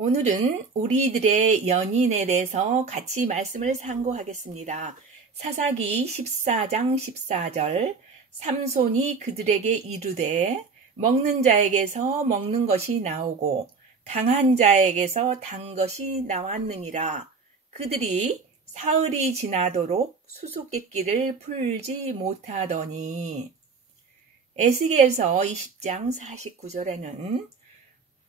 오늘은 우리들의 연인에 대해서 같이 말씀을 상고하겠습니다. 사사기 14장 14절 삼손이 그들에게 이르되 먹는 자에게서 먹는 것이 나오고 강한 자에게서 단 것이 나왔느니라. 그들이 사흘이 지나도록 수수께끼를 풀지 못하더니. 에스겔서 20장 49절에는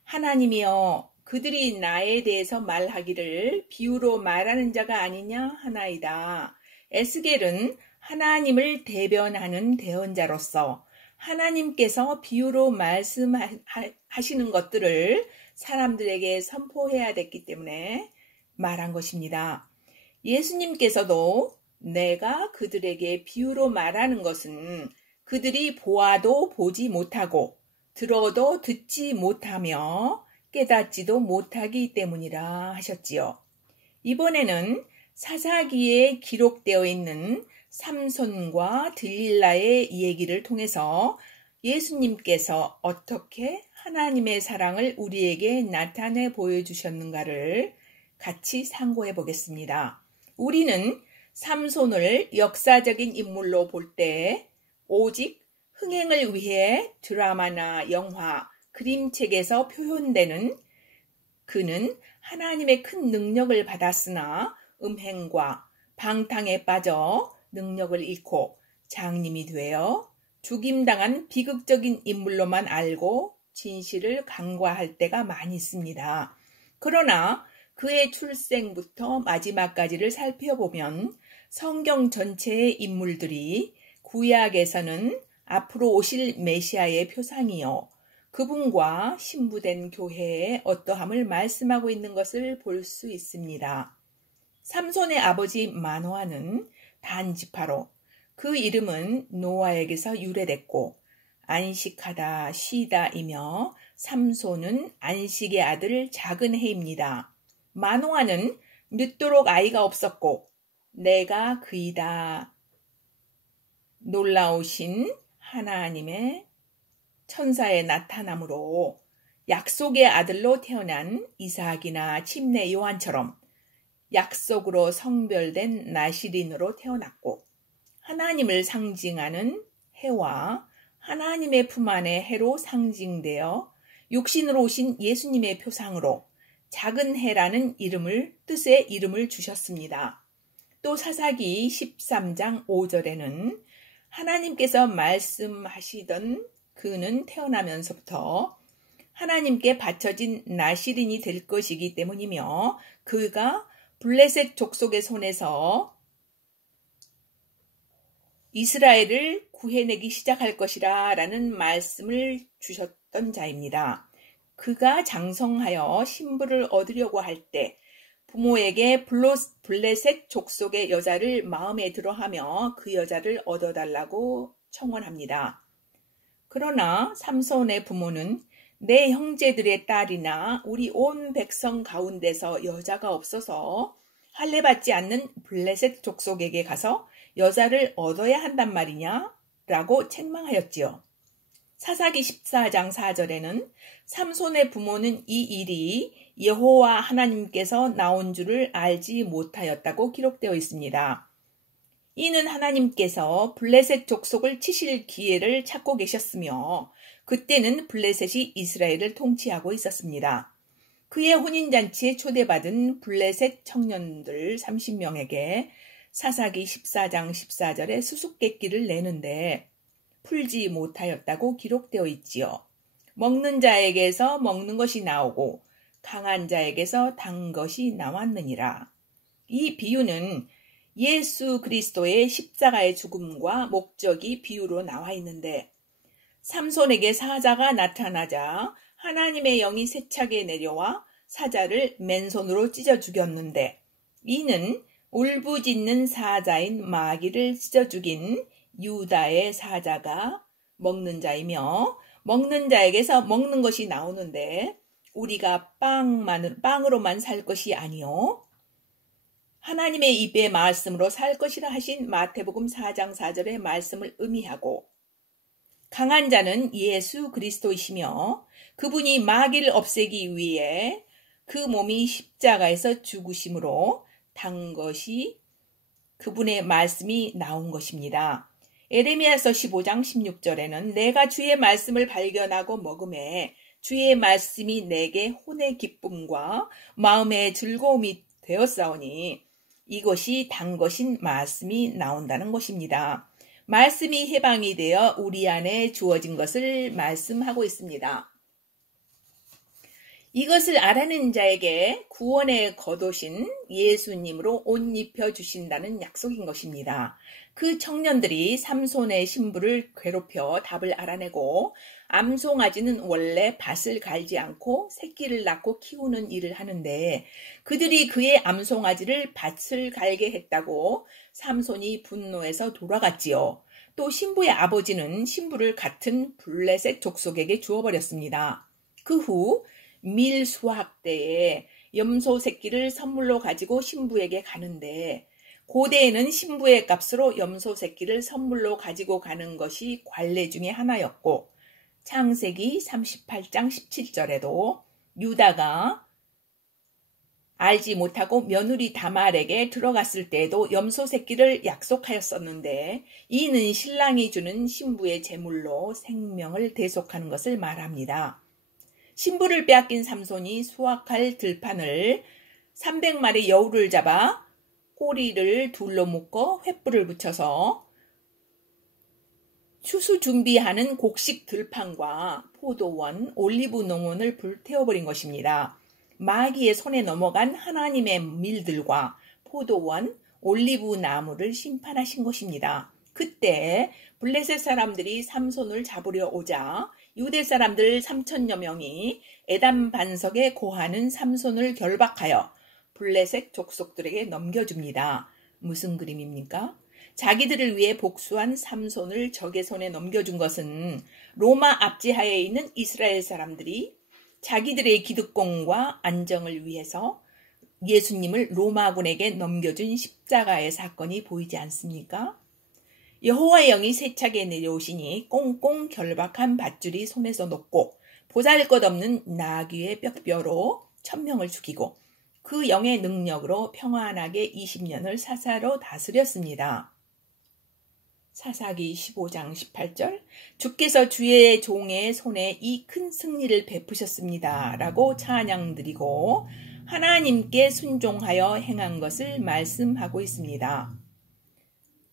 하나님이여 그들이 나에 대해서 말하기를 비유로 말하는 자가 아니냐 하나이다. 에스겔은 하나님을 대변하는 대언자로서 하나님께서 비유로 말씀하시는 것들을 사람들에게 선포해야 됐기 때문에 말한 것입니다. 예수님께서도 내가 그들에게 비유로 말하는 것은 그들이 보아도 보지 못하고 들어도 듣지 못하며 깨닫지도 못하기 때문이라 하셨지요. 이번에는 사사기에 기록되어 있는 삼손과 들릴라의 얘기를 통해서 예수님께서 어떻게 하나님의 사랑을 우리에게 나타내 보여주셨는가를 같이 상고해 보겠습니다. 우리는 삼손을 역사적인 인물로 볼 때 오직 흥행을 위해 드라마나 영화, 그림책에서 표현되는 그는 하나님의 큰 능력을 받았으나 음행과 방탕에 빠져 능력을 잃고 장님이 되어 죽임당한 비극적인 인물로만 알고 진실을 간과할 때가 많이 있습니다. 그러나 그의 출생부터 마지막까지를 살펴보면 성경 전체의 인물들이 구약에서는 앞으로 오실 메시아의 표상이요 그분과 신부된 교회의 어떠함을 말씀하고 있는 것을 볼 수 있습니다. 삼손의 아버지 마노아는 단지파로 그 이름은 노아에게서 유래됐고 안식하다 쉬다이며 삼손은 안식의 아들 작은 해입니다. 마노아는 늦도록 아이가 없었고 내가 그이다 놀라우신 하나님의 천사의 나타남으로 약속의 아들로 태어난 이삭이나 침례 요한처럼 약속으로 성별된 나시린으로 태어났고 하나님을 상징하는 해와 하나님의 품 안의 해로 상징되어 육신으로 오신 예수님의 표상으로 작은 해라는 뜻의 이름을 주셨습니다. 또 사사기 13장 5절에는 하나님께서 말씀하시던 그는 태어나면서부터 하나님께 바쳐진 나시린이 될 것이기 때문이며 그가 블레셋 족속의 손에서 이스라엘을 구해내기 시작할 것이라 라는 말씀을 주셨던 자입니다. 그가 장성하여 신부를 얻으려고 할 때 부모에게 블레셋 족속의 여자를 마음에 들어하며 그 여자를 얻어달라고 청원합니다. 그러나 삼손의 부모는 내 형제들의 딸이나 우리 온 백성 가운데서 여자가 없어서 할례받지 않는 블레셋 족속에게 가서 여자를 얻어야 한단 말이냐? 라고 책망하였지요. 사사기 14장 4절에는 삼손의 부모는 이 일이 여호와 하나님께서 나온 줄을 알지 못하였다고 기록되어 있습니다. 이는 하나님께서 블레셋 족속을 치실 기회를 찾고 계셨으며 그때는 블레셋이 이스라엘을 통치하고 있었습니다. 그의 혼인잔치에 초대받은 블레셋 청년들 30명에게 사사기 14장 14절에 수수께끼를 내는데 풀지 못하였다고 기록되어 있지요. 먹는 자에게서 먹는 것이 나오고 강한 자에게서 단 것이 나왔느니라. 이 비유는 예수 그리스도의 십자가의 죽음과 목적이 비유로 나와 있는데 삼손에게 사자가 나타나자 하나님의 영이 세차게 내려와 사자를 맨손으로 찢어 죽였는데 이는 울부짖는 사자인 마귀를 찢어 죽인 유다의 사자가 먹는 자이며 먹는 자에게서 먹는 것이 나오는데 우리가 빵으로만 살 것이 아니요 하나님의 입의 말씀으로 살 것이라 하신 마태복음 4장 4절의 말씀을 의미하고 강한 자는 예수 그리스도이시며 그분이 마귀를 없애기 위해 그 몸이 십자가에서 죽으심으로 단 것이 그분의 말씀이 나온 것입니다. 에레미야서 15장 16절에는 내가 주의 말씀을 발견하고 먹음에 주의 말씀이 내게 혼의 기쁨과 마음의 즐거움이 되었사오니 이것이 단 것인 말씀이 나온다는 것입니다. 말씀이 해방이 되어 우리 안에 주어진 것을 말씀하고 있습니다. 이것을 알아낸 자에게 구원의 겉옷인 예수님으로 옷 입혀주신다는 약속인 것입니다. 그 청년들이 삼손의 신부를 괴롭혀 답을 알아내고 암송아지는 원래 밭을 갈지 않고 새끼를 낳고 키우는 일을 하는데 그들이 그의 암송아지를 밭을 갈게 했다고 삼손이 분노해서 돌아갔지요. 또 신부의 아버지는 신부를 같은 블레셋 족속에게 주어버렸습니다. 그 후 밀 수확 때에 염소 새끼를 선물로 가지고 신부에게 가는데 고대에는 신부의 값으로 염소 새끼를 선물로 가지고 가는 것이 관례 중에 하나였고 창세기 38장 17절에도 유다가 알지 못하고 며느리 다말에게 들어갔을 때에도 염소 새끼를 약속하였었는데 이는 신랑이 주는 신부의 제물로 생명을 대속하는 것을 말합니다. 신부를 빼앗긴 삼손이 수확할 들판을 300마리 여우를 잡아 꼬리를 둘러 묶어 횃불을 붙여서 추수 준비하는 곡식 들판과 포도원, 올리브 농원을 불태워버린 것입니다. 마귀의 손에 넘어간 하나님의 밀들과 포도원, 올리브 나무를 심판하신 것입니다. 그때 블레셋 사람들이 삼손을 잡으려 오자 유대 사람들 3천여 명이 에담 반석에 거하는 삼손을 결박하여 블레셋 족속들에게 넘겨줍니다. 무슨 그림입니까? 자기들을 위해 복수한 삼손을 적의 손에 넘겨준 것은 로마 압제하에 있는 이스라엘 사람들이 자기들의 기득권과 안정을 위해서 예수님을 로마군에게 넘겨준 십자가의 사건이 보이지 않습니까? 여호와의 영이 세차게 내려오시니 꽁꽁 결박한 밧줄이 손에서 놓고 보잘것없는 나귀의 뼈로 1000명을 죽이고 그 영의 능력으로 평안하게 20년을 사사로 다스렸습니다. 사사기 15장 18절 주께서 주의 종의 손에 이 큰 승리를 베푸셨습니다. 라고 찬양드리고 하나님께 순종하여 행한 것을 말씀하고 있습니다.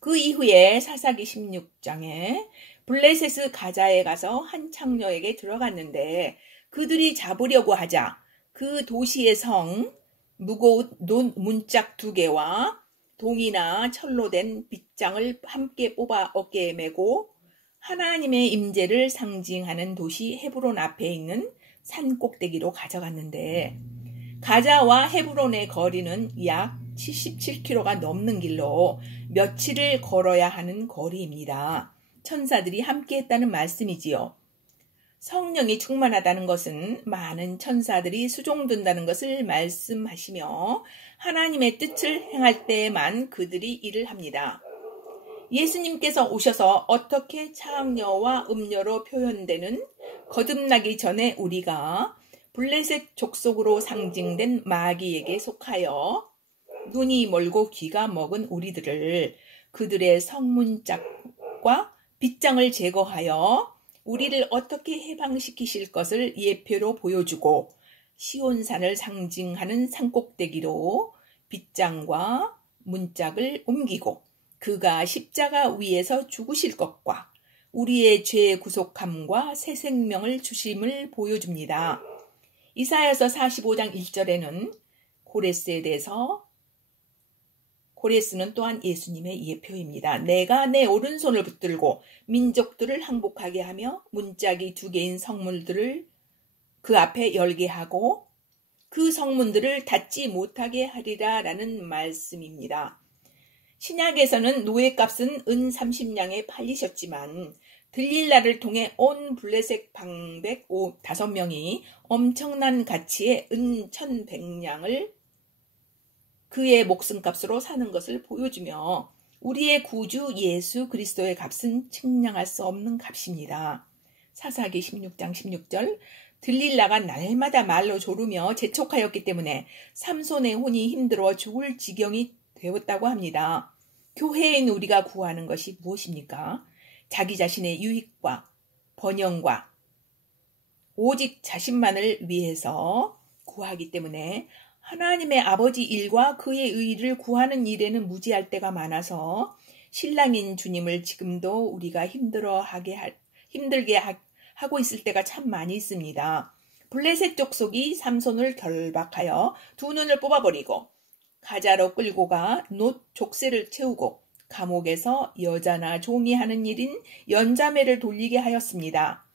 그 이후에 사사기 16장에 블레셋 가자에 가서 한 창녀에게 들어갔는데 그들이 잡으려고 하자 그 도시의 성 무거운 문짝 2개와 동이나 철로 된 빗장을 함께 뽑아 어깨에 메고 하나님의 임재를 상징하는 도시 헤브론 앞에 있는 산 꼭대기로 가져갔는데 가자와 헤브론의 거리는 약 77km가 넘는 길로 며칠을 걸어야 하는 거리입니다. 천사들이 함께 했다는 말씀이지요. 성령이 충만하다는 것은 많은 천사들이 수종든다는 것을 말씀하시며 하나님의 뜻을 행할 때에만 그들이 일을 합니다. 예수님께서 오셔서 어떻게 창녀와 음녀로 표현되는 거듭나기 전에 우리가 블레셋 족속으로 상징된 마귀에게 속하여 눈이 멀고 귀가 먹은 우리들을 그들의 성문짝과 빗장을 제거하여 우리를 어떻게 해방시키실 것을 예표로 보여주고 시온산을 상징하는 산꼭대기로 빗장과 문짝을 옮기고 그가 십자가 위에서 죽으실 것과 우리의 죄의 구속함과 새 생명을 주심을 보여줍니다. 이사야서 45장 1절에는 고레스에 대해서 고레스는 또한 예수님의 예표입니다. 내가 내 오른손을 붙들고 민족들을 항복하게 하며 문짝이 2개인 성문들을 그 앞에 열게 하고 그 성문들을 닫지 못하게 하리라 라는 말씀입니다. 신약에서는 노예값은 은 30냥에 팔리셨지만 들릴라를 통해 온 블레셋 방백 5명이 엄청난 가치의 은 1100냥을 그의 목숨값으로 사는 것을 보여주며 우리의 구주 예수 그리스도의 값은 측량할 수 없는 값입니다. 사사기 16장 16절 들릴라가 날마다 말로 조르며 재촉하였기 때문에 삼손의 혼이 힘들어 죽을 지경이 되었다고 합니다. 교회인 우리가 구하는 것이 무엇입니까? 자기 자신의 유익과 번영과 오직 자신만을 위해서 구하기 때문에 하나님의 아버지 일과 그의 의를 구하는 일에는 무지할 때가 많아서 신랑인 주님을 지금도 우리가 힘들게 하고 있을 때가 참 많이 있습니다. 블레셋 족속이 삼손을 결박하여 두 눈을 뽑아버리고 가자로 끌고 가 놋 족쇄를 채우고 감옥에서 여자나 종이 하는 일인 연자매를 돌리게 하였습니다.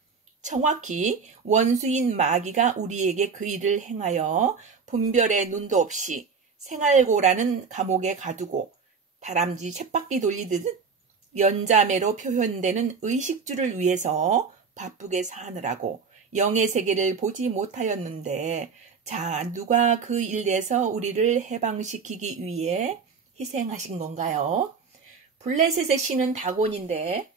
정확히 원수인 마귀가 우리에게 그 일을 행하여 분별의 눈도 없이 생활고라는 감옥에 가두고 다람쥐 쳇바퀴 돌리듯 연자매로 표현되는 의식주를 위해서 바쁘게 사느라고 영의 세계를 보지 못하였는데, 자, 누가 그 일에서 우리를 해방시키기 위해 희생하신 건가요? 블레셋의 신은 다곤인데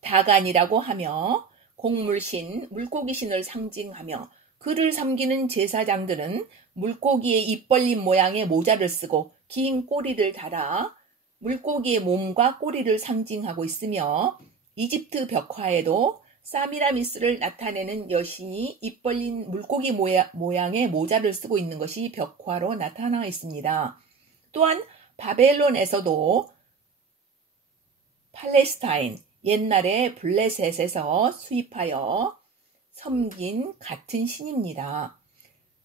다간이라고 하며 곡물신, 물고기신을 상징하며 그를 섬기는 제사장들은 물고기의 입 벌린 모양의 모자를 쓰고 긴 꼬리를 달아 물고기의 몸과 꼬리를 상징하고 있으며 이집트 벽화에도 사미라미스를 나타내는 여신이 입 벌린 물고기 모양의 모자를 쓰고 있는 것이 벽화로 나타나 있습니다. 또한 바벨론에서도 팔레스타인, 옛날에 블레셋에서 수입하여 섬긴 같은 신입니다.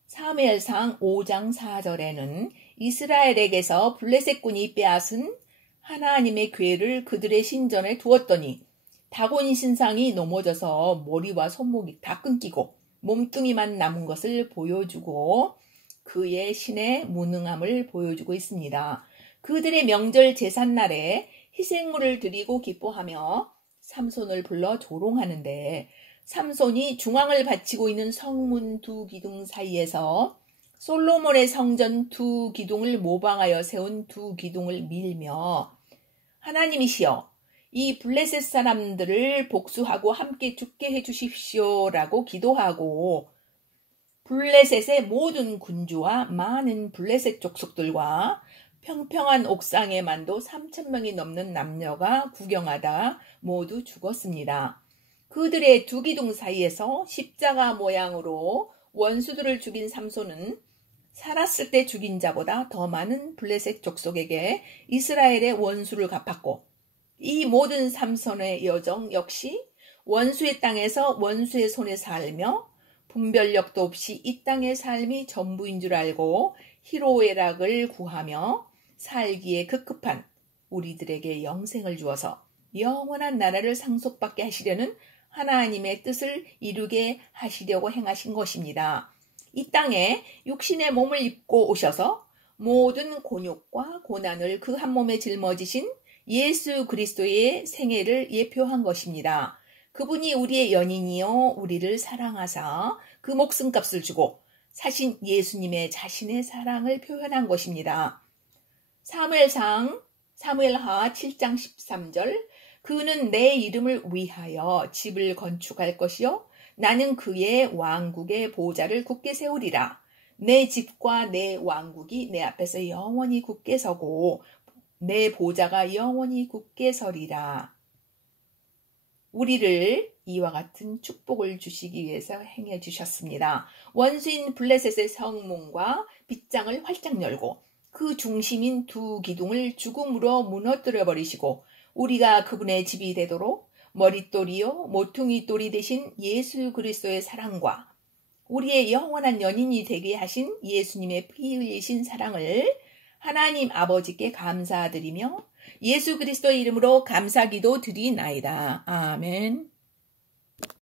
사무엘상 5장 4절에는 이스라엘에게서 블레셋군이 빼앗은 하나님의 궤를 그들의 신전에 두었더니 다곤 신상이 넘어져서 머리와 손목이 다 끊기고 몸뚱이만 남은 것을 보여주고 그의 신의 무능함을 보여주고 있습니다. 그들의 명절 제삿날에 희생물을 드리고 기뻐하며 삼손을 불러 조롱하는데, 삼손이 중앙을 바치고 있는 성문 두 기둥 사이에서 솔로몬의 성전 두 기둥을 모방하여 세운 두 기둥을 밀며 하나님이시여 이 블레셋 사람들을 복수하고 함께 죽게 해주십시오라고 기도하고 블레셋의 모든 군주와 많은 블레셋 족속들과 평평한 옥상에만도 3,000명이 넘는 남녀가 구경하다 모두 죽었습니다. 그들의 두 기둥 사이에서 십자가 모양으로 원수들을 죽인 삼손은 살았을 때 죽인 자보다 더 많은 블레셋 족속에게 이스라엘의 원수를 갚았고, 이 모든 삼손의 여정 역시 원수의 땅에서 원수의 손에 살며 분별력도 없이 이 땅의 삶이 전부인 줄 알고 희로애락을 구하며 살기에 급급한 우리들에게 영생을 주어서 영원한 나라를 상속받게 하시려는 하나님의 뜻을 이루게 하시려고 행하신 것입니다. 이 땅에 육신의 몸을 입고 오셔서 모든 곤욕과 고난을 그 한 몸에 짊어지신 예수 그리스도의 생애를 예표한 것입니다. 그분이 우리의 연인이요 우리를 사랑하사 그 목숨값을 주고 사신 예수님의 자신의 사랑을 표현한 것입니다. 사무엘하 7장 13절 그는 내 이름을 위하여 집을 건축할 것이요 나는 그의 왕국의 보좌를 굳게 세우리라. 내 집과 내 왕국이 내 앞에서 영원히 굳게 서고 내 보좌가 영원히 굳게 서리라. 우리를 이와 같은 축복을 주시기 위해서 행해 주셨습니다. 원수인 블레셋의 성문과 빗장을 활짝 열고 그 중심인 두 기둥을 죽음으로 무너뜨려 버리시고 우리가 그분의 집이 되도록 머릿돌이요 모퉁이돌이 되신 예수 그리스도의 사랑과 우리의 영원한 연인이 되게 하신 예수님의 피 흘리신 사랑을 하나님 아버지께 감사드리며 예수 그리스도의 이름으로 감사기도 드리나이다. 아멘.